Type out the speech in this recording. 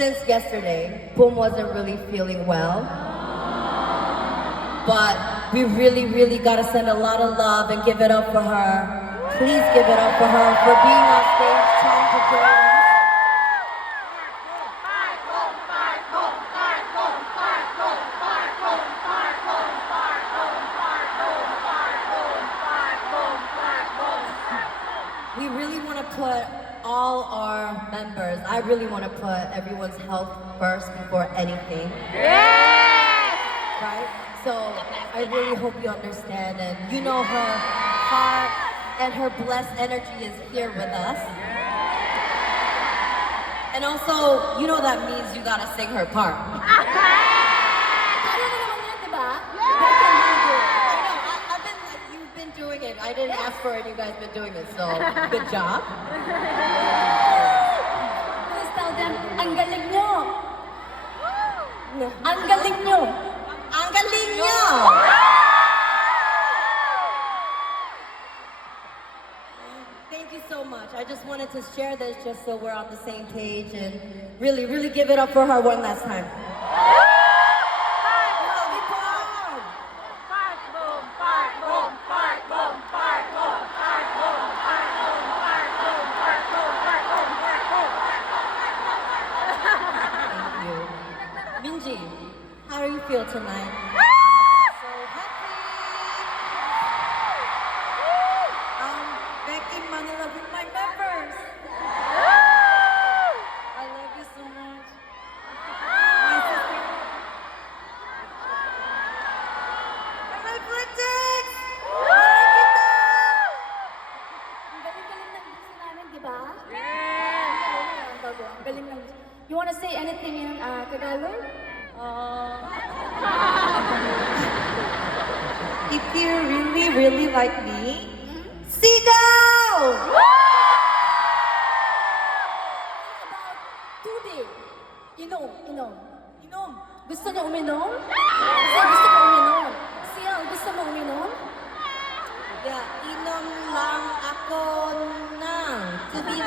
since yesterday, Boom wasn't really feeling well. But we really gotta send a lot of love and give it up for her. Please give it up for her for being on stage trying to join us. We really want to put all our members, I really want to put everyone's health first before anything. Right? So I really hope you understand, and you know her heart and her blessed energy is here with us. And also, you know that means you gotta sing her part. Kaya na naman yan, di ba? You've been doing it. I didn't ask for it, you guys been doing it, so good job. Please tell them, ang galing nyo! Ang galing nyo! Ang galing niyo! Thank you so much. I just wanted to share this just so we're on the same page and really give it up for her one last time. Thank you. Minji, how do you feel tonight? So happy! Back in Manila with my members. I love you so much. My sister. And my projects! Ang galing-galing ng gusto namin, di ba? Ang galing ng gusto. You wanna say anything in Tagalog? If you really like me, sigaw! About today. Inom. Inom. Gusto niyo uminom? Gusto ko uminom. Siya, gusto mo uminom? Yeah, inom lang ako ng tubig.